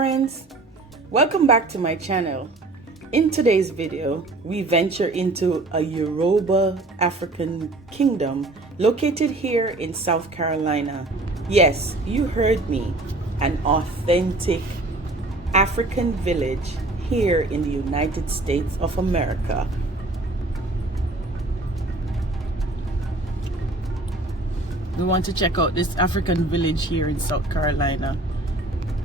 friends, welcome back to my channel. In today's video, we venture into a Yoruba African kingdom located here in South Carolina. Yes, you heard me, an authentic African village here in the United States of America. We want to check out this African village here in South Carolina.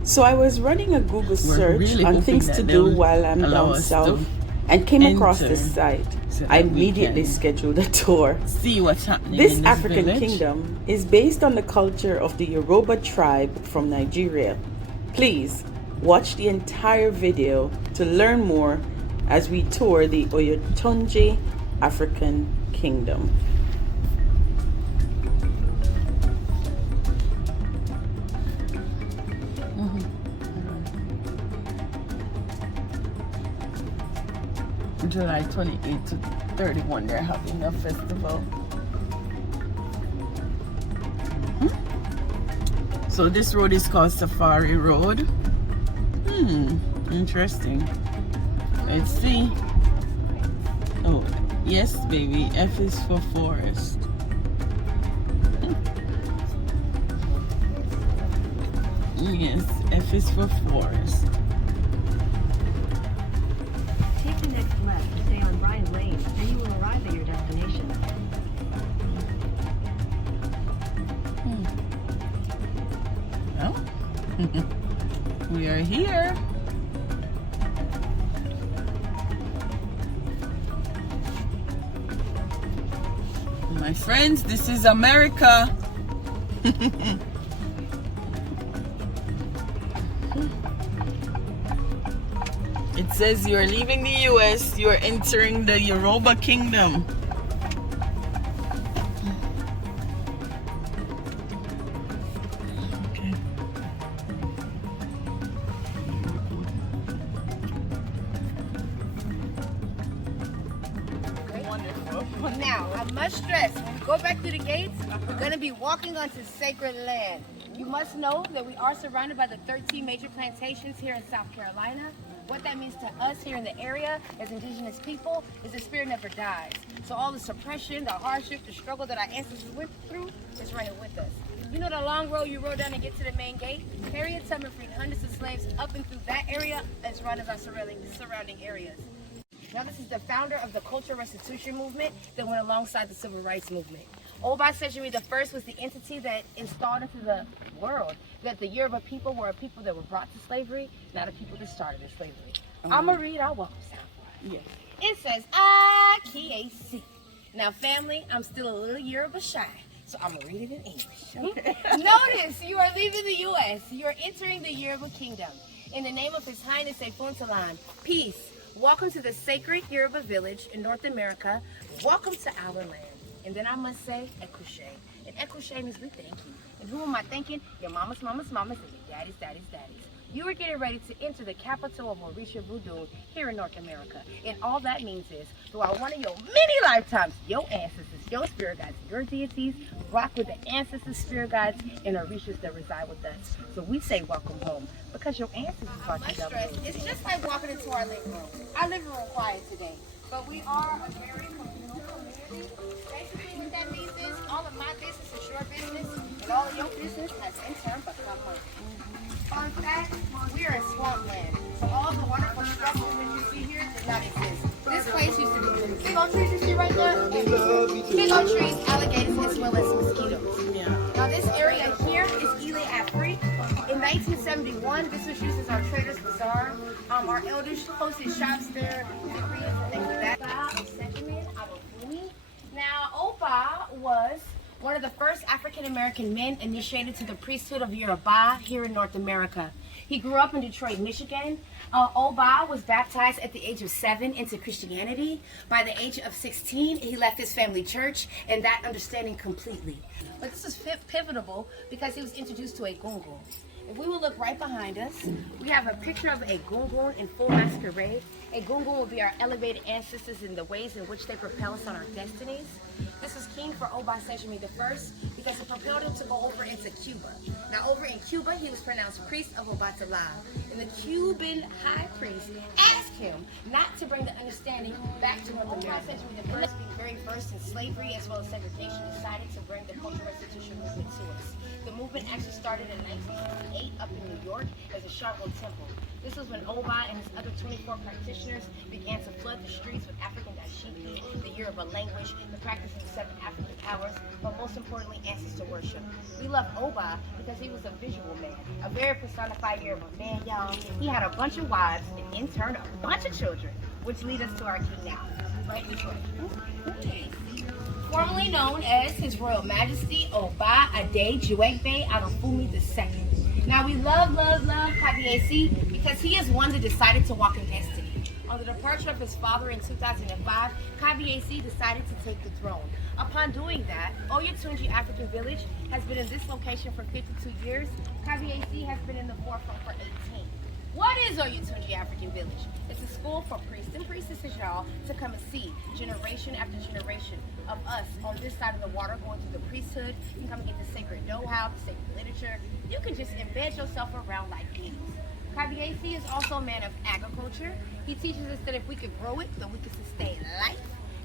So I was running a Google search on things to do while I'm down south and came across this site. So I immediately scheduled a tour. See what's happening. This African kingdom is based on the culture of the Yoruba tribe from Nigeria. Please watch the entire video to learn more as we tour the Oyotunji African Kingdom. July 28 to 31, they're having a festival. So this road is called Safari Road. Interesting. Let's see. Oh, yes, baby. F is for forest. Yes, F is for forest. Take the next left to stay on Bryan Lane, and you will arrive at your destination. Well, we are here. My friends, this is America. It says you are leaving the US, you are entering the Yoruba Kingdom. Okay. Wonderful. Now, I must stress, when we go back through the gates, we're going to be walking onto sacred land. You must know that we are surrounded by the 13 major plantations here in South Carolina. What that means to us here in the area as indigenous people is the spirit never dies. So all the suppression, the hardship, the struggle that our ancestors went through is right here with us. You know the long road you rode down to get to the main gate? Harriet Tubman freed hundreds of slaves up and through that area as well as our surrounding areas. Now this is the founder of the cultural restitution movement that went alongside the civil rights movement. Obatala I was the entity that installed into the world that the Yoruba people were a people that were brought to slavery, not a people that started in slavery. I'm going to read our welcome sound for it. Yes. It says, I-K-A-C. Now family, I'm still a little Yoruba shy, so I'm going to read it in English. Okay? Notice you are leaving the U.S. You are entering the Yoruba Kingdom. In the name of His Highness Efuntalan, peace. Welcome to the sacred Yoruba village in North America. Welcome to our land. And then I must say, Ekushe. And Ekushe means we thank you. And who am I thanking? Your mama's mama's mamas and your daddy's daddy's daddies. You are getting ready to enter the capital of Orisha Voodoo here in North America. And all that means is, throughout one of your many lifetimes, your ancestors, your spirit guides, your deities, rock with the ancestors, spirit guides, and Orishas that reside with us. So we say welcome home because your ancestors brought you double. It's just like walking into our living room. Our living room quiet today, but we are a very communal community. Basically what that means is all of my business is your business, and all of your business has in turn become mine. Fun fact, we are in swampland, so all the wonderful structures that you see here did not exist. This place used to be big old trees you see right there, and big old trees, alligators, as well as mosquitoes. Yeah. Now this area here is Ile Afri. In 1971, this was used as our Trader's Bazaar. Our elders hosted shops there, and things like that. Now, Oba was one of the first African-American men initiated to the priesthood of Yoruba here in North America. He grew up in Detroit, Michigan. Oba was baptized at the age of 7 into Christianity. By the age of 16, he left his family church and that understanding completely. But this is pivotal because he was introduced to a gungun. If we will look right behind us, we have a picture of a gungun in full masquerade. A gungun will be our elevated ancestors in the ways in which they propel us on our destinies. This was king for Oba Sejemi I because it propelled him to go over into Cuba. Now over in Cuba, he was pronounced priest of Obatala. And the Cuban high priest asked him not to bring the understanding back to North America. Oba Sejemi I, being very versed in slavery as well as segregation, decided to bring the cultural restitution movement to us. The movement actually started in 1968 up in New York as a Shango temple. This was when Oba and his other 24 practitioners began to flood the streets with African dashiki, the Yoruba language, the practice of the 7 African powers, but most importantly, ancestor worship. We love Oba because he was a visual man, a very personified Yoruba man, y'all. He had a bunch of wives and in turn a bunch of children, which lead us to our king now. Right this way. Formerly known as His Royal Majesty Oba Ade Juegbe Adofumi II. Now we love Kabiyesi because he is one that decided to walk in destiny. On the departure of his father in 2005, Kabiyesi decided to take the throne. Upon doing that, Oyetunji African Village has been in this location for 52 years. Kabiyesi has been in the forefront for 18. What is Oyetunji African Village? It's a school for priests and priestesses, y'all, to come and see generation after generation of us on this side of the water going through the priesthood. You can come and get the sacred know-how, the sacred literature. You can just embed yourself around like these. Kabiyesi is also a man of agriculture. He teaches us that if we could grow it, then we can sustain life.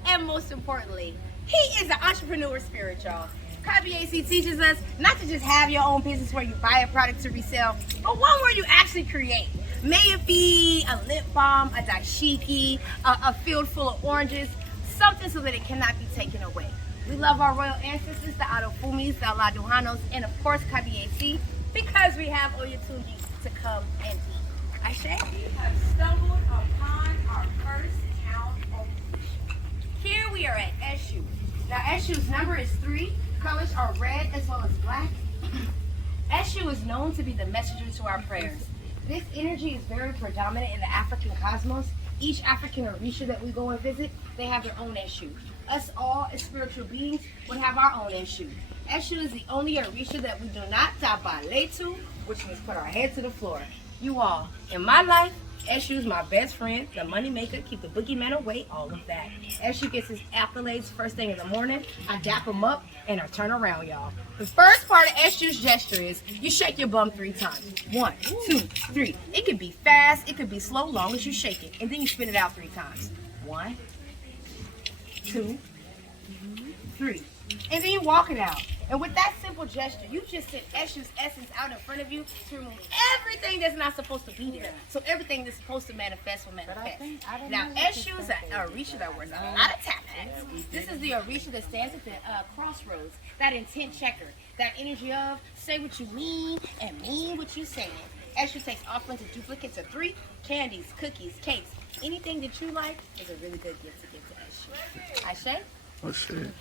And most importantly, he is an entrepreneur spirit, y'all. Kabiyesi teaches us not to just have your own business where you buy a product to resell, but one where you actually create. May it be a lip balm, a dashiki, a field full of oranges, something so that it cannot be taken away. We love our royal ancestors, the Adofumis, the Aladuhanos, and of course Kabiyesi, because we have Oyetunji to come and eat. Ashe? We have stumbled upon our first town operation. Here we are at Eshu. Now Eshu's number is 3. Colors are red as well as black. Eshu is known to be the messenger to our prayers. This energy is very predominant in the African cosmos. Each African Orisha that we go and visit, they have their own Eshu. Us all as spiritual beings would have our own Eshu. Eshu is the only Orisha that we do not tabale to, which means put our head to the floor. You all, in my life, Eshu is my best friend, the money maker, keep the boogeyman away, all of that. Eshu gets his accolades first thing in the morning. I dap him up and I turn around, y'all. The first part of Eshu's gesture is you shake your bum 3 times. 1, 2, 3. It could be fast, it could be slow, long as you shake it. And then you spin it out 3 times. 1, 2, 3. And then you walk it out. And with that simple gesture, you just sent Eshu's essence out in front of you to remove everything that's not supposed to be there. So everything that's supposed to manifest will manifest. Now, Eshu is an Orisha that wears a lot of tap hats. This is the Orisha that stands at the crossroads, that intent checker, that energy of say what you mean and mean what you saying. Eshu takes offerings of duplicates of 3, candies, cookies, cakes. Anything that you like is a really good gift to give to Eshu. Ashe? Ashe.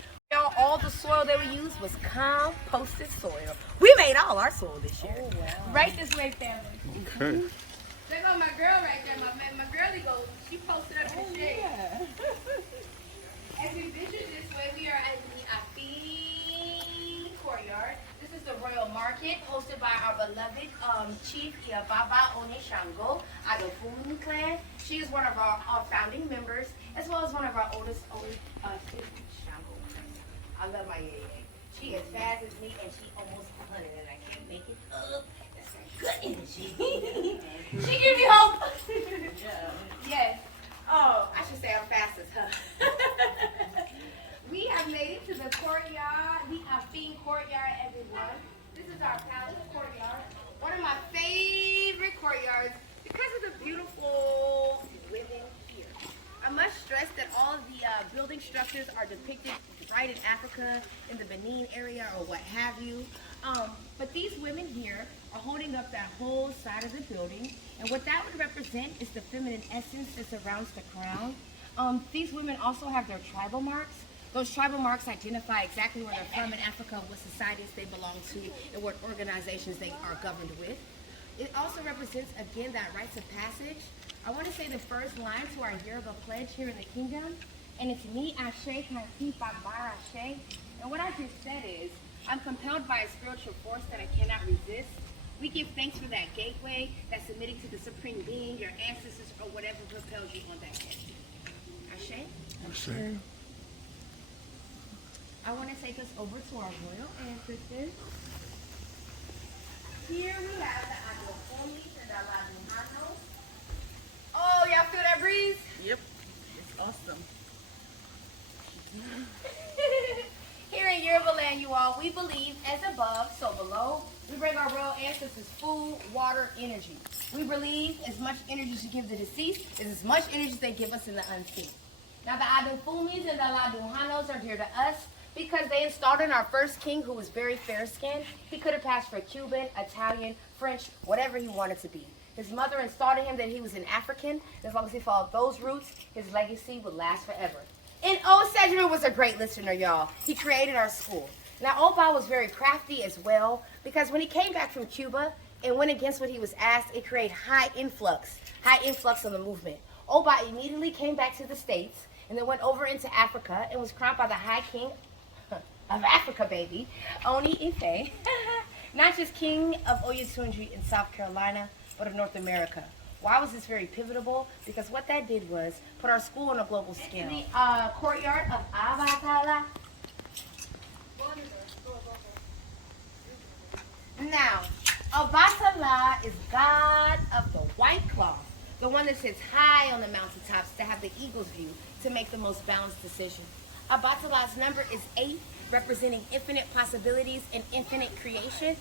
All the soil that we used was composted soil. We made all our soil this year. Oh, wow. Right this way, family. Okay. There go my girl right there. My girlie goes. She posted up her shade. Yeah. As we venture this way, we are at the Afi courtyard. This is the Royal Market hosted by our beloved Chief Yababa Onishango Adofumi clan. She is one of our founding members, as well as one of our oldest Shango. I love my yaya. She is fast as me and she almost 100 and I can't make it up. That's good energy. She give me hope. Yes. Oh, I should say I'm fast as her. We have made it to the courtyard, the Afin courtyard, everyone. This is our palace courtyard. One of my favorite courtyards because of the beautiful women here. I must stress that all of the building structures are depicted right in Africa, in the Benin area, or what have you. But these women here are holding up that whole side of the building, and what that would represent is the feminine essence that surrounds the crown. These women also have their tribal marks. Those tribal marks identify exactly where they're from in Africa, what societies they belong to, and what organizations they are governed with. It also represents, again, that rites of passage. I want to say the first line to our Yoruba pledge here in the kingdom, and it's me, Ashe, Kanti, Bambar, Ashe. And what I just said is, I'm compelled by a spiritual force that I cannot resist. We give thanks for that gateway, that submitting to the supreme being, your ancestors, or whatever propels you on that gateway. Ashe? Ashe. I want to take us over to our royal ancestors. Here we have the Olokun and the Olokun. Oh, y'all feel that breeze? Yep. It's awesome. Here in Yoruba land, you all, we believe as above, so below. We bring our royal ancestors food, water, energy. We believe as much energy to give the deceased is as much energy they give us in the unseen. Now the Adufumis and the Laduhanos are dear to us because they installed in our first king who was very fair-skinned. He could have passed for Cuban, Italian, French, whatever he wanted to be. His mother installed in him that he was an African. As long as he followed those roots, his legacy would last forever. And old Cedric was a great listener, y'all. He created our school. Now, Oba was very crafty as well because when he came back from Cuba and went against what he was asked, it created high influx on the movement. Oba immediately came back to the States and then went over into Africa and was crowned by the High King of Africa, baby, Oni Ife. Not just King of Oyatunji in South Carolina, but of North America. Why was this very pivotal? Because what that did was put our school on a global scale. In the courtyard of Obatala. Now, Obatala is god of the white cloth, the one that sits high on the mountaintops to have the eagle's view to make the most balanced decision. Obatala's number is 8, representing infinite possibilities and infinite creation.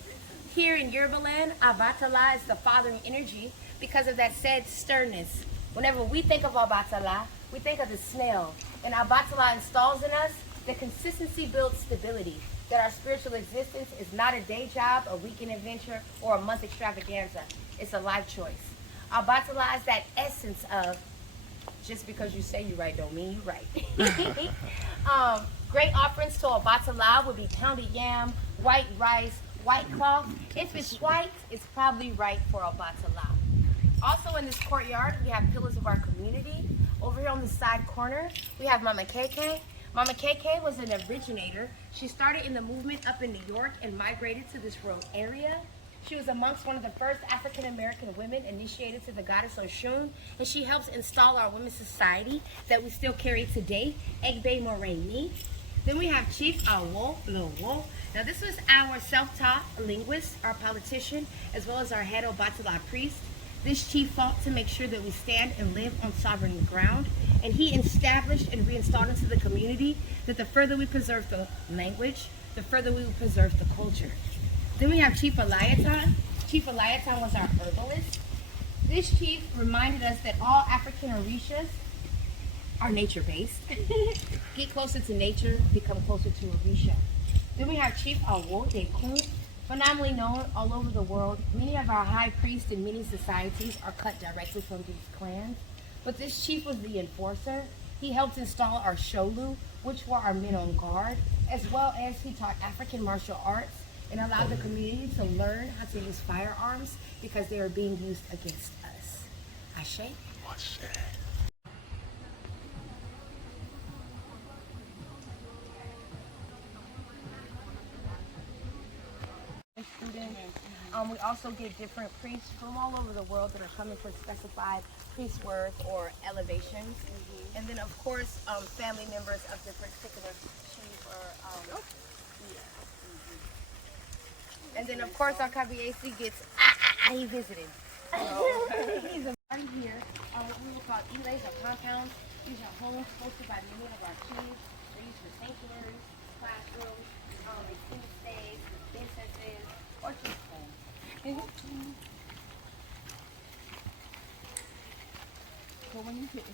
Here in Yoruba land, Obatala is the fathering energy because of that said sternness. Whenever we think of Obatala, we think of the snail. And Obatala installs in us that consistency builds stability, that our spiritual existence is not a day job, a weekend adventure, or a month extravaganza. It's a life choice. Obatala is that essence of just because you say you're right don't mean you're right. Great offerings to Obatala would be pounded yam, white rice, white cloth. If it's white, it's probably right for Obatala. Also in this courtyard, we have pillars of our community. Over here on the side corner, we have Mama KK. Mama KK was an originator. She started in the movement up in New York and migrated to this rural area. She was amongst one of the first African-American women initiated to the goddess Oshun, and she helps install our women's society that we still carry today, Egbe Moraini. Then we have Chief Awo Lowo. Now this was our self-taught linguist, our politician, as well as our head Obatala priest. This chief fought to make sure that we stand and live on sovereign ground, and he established and reinstalled into the community that the further we preserve the language, the further we will preserve the culture. Then we have Chief Eliatan. Chief Eliatan was our herbalist. This chief reminded us that all African Orishas are nature-based. Get closer to nature, become closer to Orisha. Then we have Chief Awo Dekun, phenomenally known all over the world. Many of our high priests in many societies are cut directly from these clans. But this chief was the enforcer. He helped install our Sholu, which were our men on guard, as well as he taught African martial arts and allowed the community to learn how to use firearms because they were being used against us. Ashe? Ashe. We also get different priests from all over the world that are coming for specified priest worth or elevations. And then, of course, family members of the particular chief or And then, of course, our Kabiesi gets, he visited. He's a right here, what we will call ilays or compounds. These are homes hosted by many of our chiefs. They're used for sanctuaries, classrooms, extended stays, businesses, or just homes. So when you get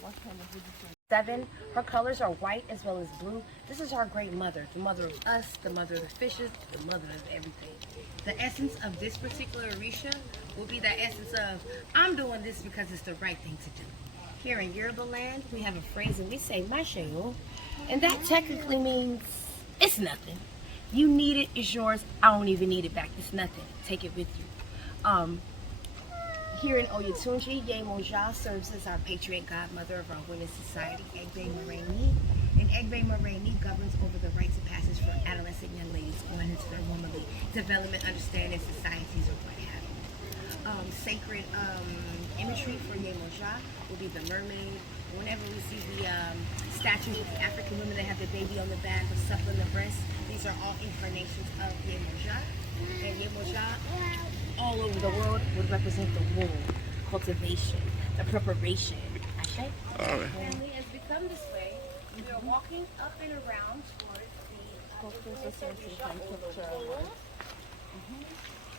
what kind of would you say? 7. Her colors are white as well as blue. This is our great mother, the mother of us, the mother of the fishes, the mother of everything. The essence of this particular Orisha will be the essence of, I'm doing this because it's the right thing to do. Here in Yoruba land, we have a phrase and we say, Mashayo, and that technically means it's nothing. You need it, it's yours. I don't even need it back. It's nothing. Take it with you. Here in Oyatunji, Yemaya serves as our patriot godmother of our women's society, Egbe Moraini. And Egbe Moraini governs over the rites of passage for adolescent young ladies going into their womanly development, understanding societies, or what have sacred imagery for Yemaya will be the mermaid. Whenever we see the statues of the African women that have their baby on the back or suckling the breast, these are all incarnations of Yemaya. And Yemaya, all over the world, would represent the womb, cultivation, the preparation. Ashe? Family, as we come this way, we are walking up and around towards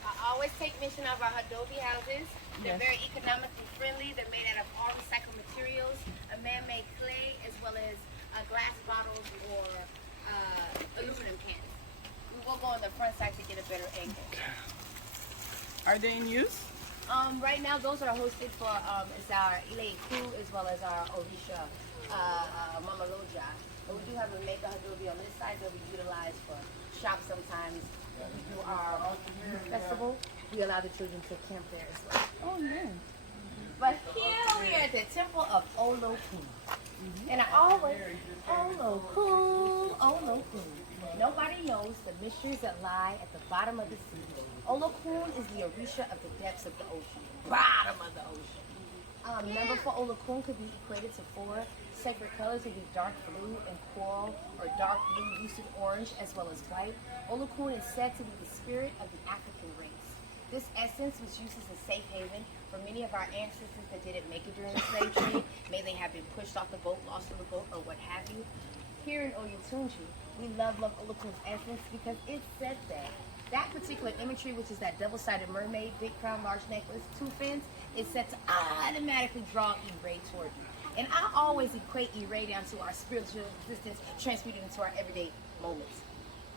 I always take mention of our adobe houses. They're very economically friendly. They're made out of all recycled materials, a man-made clay, as well as glass bottles or aluminum cans. We will go on the front side to get a better angle. Are they in use? Right now, those are hosted for it's our Olokun as well as our Orisha Mama Loja. And we do have a mega adobe on this side that we utilize for shops sometimes. We do our festival. We allow the children to camp there as well. Oh, man. But here we are at the temple of Olokun. And I always, Olokun. Nobody knows the mysteries that lie at the bottom of the sea. Olokun is the Orisha of the depths of the ocean. Bottom of the ocean. Number for Olokun could be equated to 4. Sacred colors would be dark blue and coral, or dark blue, lucid orange, as well as white. Olokun is said to be the spirit of the African race. This essence was used as a safe haven for many of our ancestors that didn't make it during the slave trade. May they have been pushed off the boat, lost on the boat, or what have you. Here in Oyotunji, we love Olokun's essence because it said that particular imagery, which is that double-sided mermaid, big crown, large necklace, 2 fins, is set to automatically draw Iray toward you. And I always equate Iray down to our spiritual existence transmuted into our everyday moments.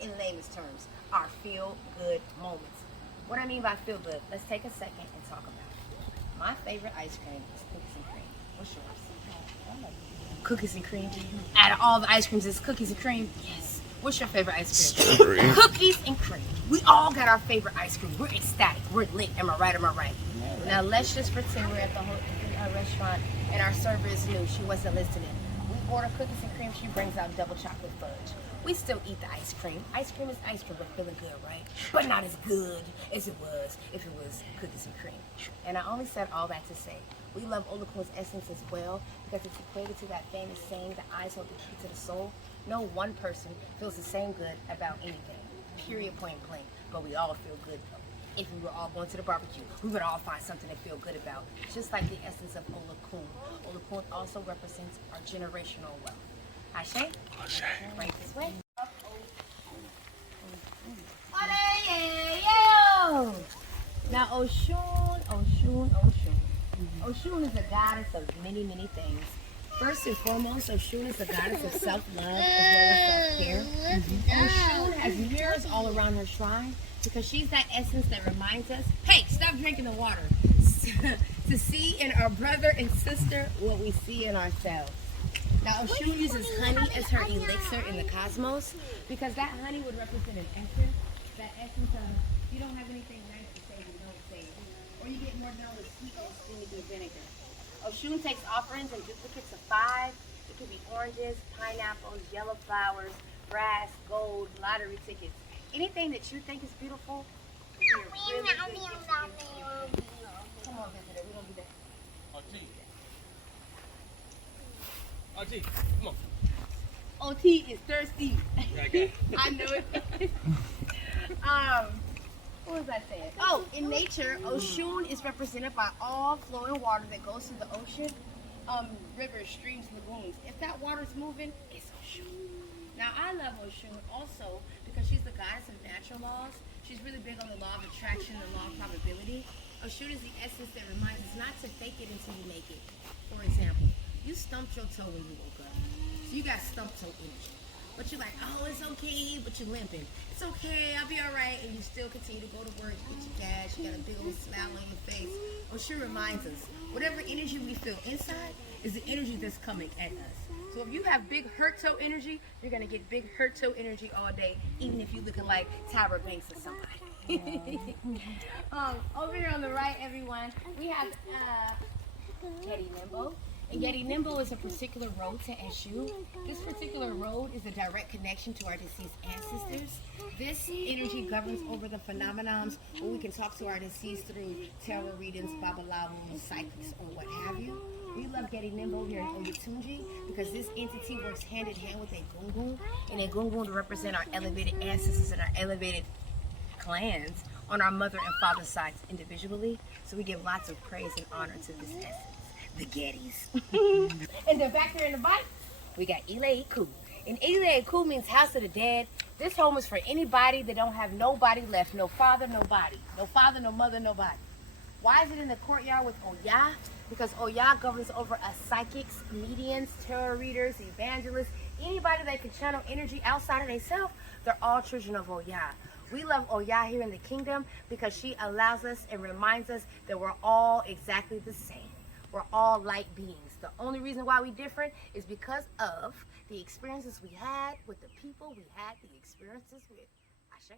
In layman's terms, our feel-good moments. What I mean by feel-good, let's take a second and talk about it. My favorite ice cream is cookies and cream. What's yours? Cookies and cream. Out of all the ice creams, it's cookies and cream. Yes. What's your favorite ice cream? Strawberry. Cookies and cream. We all got our favorite ice cream. We're ecstatic. We're lit. Am I right? Am I right? Now let's just pretend we're at the restaurant and our server is new. She wasn't listening. We order cookies and cream. She brings out double chocolate fudge. We still eat the ice cream. Ice cream is ice cream, but feeling good, right? But not as good as it was if it was cookies and cream. And I only said all that to say, we love Olokun's essence as well because it's equated to that famous saying, the eyes hold the key to the soul. No one person feels the same good about anything, period, point blank. But we all feel good though. If we were all going to the barbecue, we would all find something to feel good about. Just like the essence of Olokun. Olokun also represents our generational wealth. Ashe? Ashe. Right this way. Now Oshun. Oshun is a goddess of many, many things. First and foremost, Oshun is a goddess of self-love as well as self-care. Oshun has mirrors all around her shrine because she's that essence that reminds us, hey, stop drinking the water. To see in our brother and sister what we see in ourselves. Now, Oshun uses honey as her elixir in the cosmos because that honey would represent an essence. That essence of, you don't have anything nice to say, you don't say it. Or you get more known as sweetness than you do vinegar. Oshun takes offerings in duplicates of 5. It could be oranges, pineapples, yellow flowers, brass, gold, lottery tickets. Anything that you think is beautiful. Come on, visitor. We're going to be there. Auntie, come on. OT is thirsty. I know it. What was I saying? Oh, in nature, Oshun is represented by all flowing water that goes through the ocean, rivers, streams, lagoons. If that water's moving, it's Oshun. Now, I love Oshun also because she's the goddess of natural laws. She's really big on the law of attraction, the law of probability. Oshun is the essence that reminds us not to fake it until you make it. For example, you stumped your toe when you woke up. So you got stumped toe energy. But you're like, oh, it's okay, but you're limping. It's okay, I'll be all right. And you still continue to go to work, get your cash, you got a big old smile on your face. Oshun reminds us, whatever energy we feel inside is the energy that's coming at us. So if you have big hurt toe energy, you're going to get big hurt toe energy all day, even if you're looking like Tyra Banks or somebody. Over here on the right, everyone, we have Teddy Limbo. Yeti Nimbo is a particular road to Eshu. This particular road is a direct connection to our deceased ancestors. This energy governs over the phenomenons where we can talk to our deceased through tarot readings, babalawus, psychics, or what have you. We love Yeti Nimbo here in Oyatunji because this entity works hand in hand with a gungun, and a gungun to represent our elevated ancestors and our elevated clans on our mother and father sides individually. So we give lots of praise and honor to this essence. The Gettys. And then back there in the bike, we got Ile-Iku. And Ile-Iku means house of the dead. This home is for anybody that don't have nobody left. No father, nobody. No father, no mother, nobody. Why is it in the courtyard with Oya? Because Oya governs over us psychics, mediums, tarot readers, evangelists, anybody that can channel energy outside of themselves. They're all children of Oya. We love Oya here in the kingdom because she allows us and reminds us that we're all exactly the same. We're all light beings. The only reason why we're different is because of the experiences we had with the people we had the experiences with. Ashe.